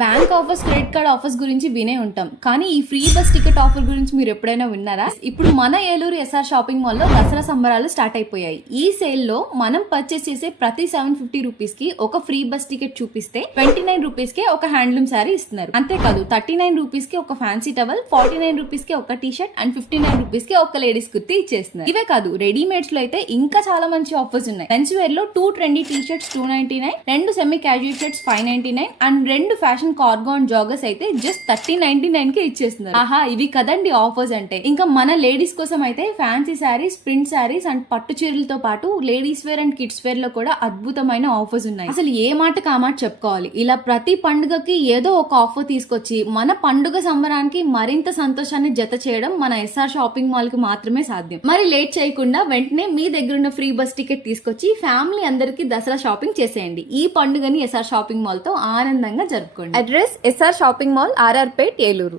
Bank offers, credit card offers గురించి వినే ఉంటాం. కానీ ఈ ఫ్రీ బస్ టికెట్ ఆఫర్ గురించి మీరు ఎప్పుడైనా విన్నారా? ఇప్పుడు మన ఏలూరు ఎస్ఆర్ షాపింగ్ మాల్ లో దసరా సంబరాలు స్టార్ట్ అయిపోయాయి. ఈ సేల్ లో మనం పర్చేస్ చేసే ప్రతి 750 రూపీస్ కి ఒక ఫ్రీ బస్ టికెట్ చూపిస్తే 29 రూపీస్ కి ఒక హ్యాండ్లూమ్ శారీ ఇస్తున్నారు. అంతేకాదు 39 రూపీస్ కి ఒక ఫ్యాన్సీ టవల్, 49 రూపీస్ కి ఒక టీ షర్ట్ అండ్ 59 రూపీస్ కి ఒక లేడీస్ కుర్తీ ఇచ్చేస్తున్నారు. ఇవే కాదు, రెడీమేడ్స్ లో అయితే ఇంకా చాలా మంచి ఆఫర్స్ ఉన్నాయి. మెన్స్ వేర్ లో 2 trendy T shirts 299, 2 semi casual shirts 599 and 2 fashion cargo and joggers అయితే జస్ట్ 3099 కి ఇచ్చేస్తున్నారు. ఆహా, ఇవి కదండి ఆఫర్స్ అంటే. ఇంకా మన లేడీస్ కోసం అయితే fancy saris, print saris and పట్టు చీరలతో పాటు ladies wear and kids wear లో కూడా అద్భుతమైన ఆఫర్స్ ఉన్నాయి. అసలు ఏ మాట కామాట చెప్పుకోవాలి. ఇలా ప్రతి పండుగకి ఏదో ఒక ఆఫర్ తీసుకొచ్చి మన పండుగ సంబరానికి మరింత సంతోషాన్ని జత చేయడం మన ఎస్ఆర్ షాపింగ్ మాల్ కి మాత్రమే సాధ్యం. మరి లేట్ చేయకుండా వెంటనే మీ దగ్గర ఉన్న ఫ్రీ బస్ టికెట్ తీసుకొచ్చి ఫ్యామిలీ అందరికి దసరా షాపింగ్ చేసేయండి. ఈ పండుగని ఎస్ఆర్ షాపింగ్ మాల్ తో ఆనందంగా జరుపుకోండి. Address SR shopping mall, RR పేట్, ఏలూరు.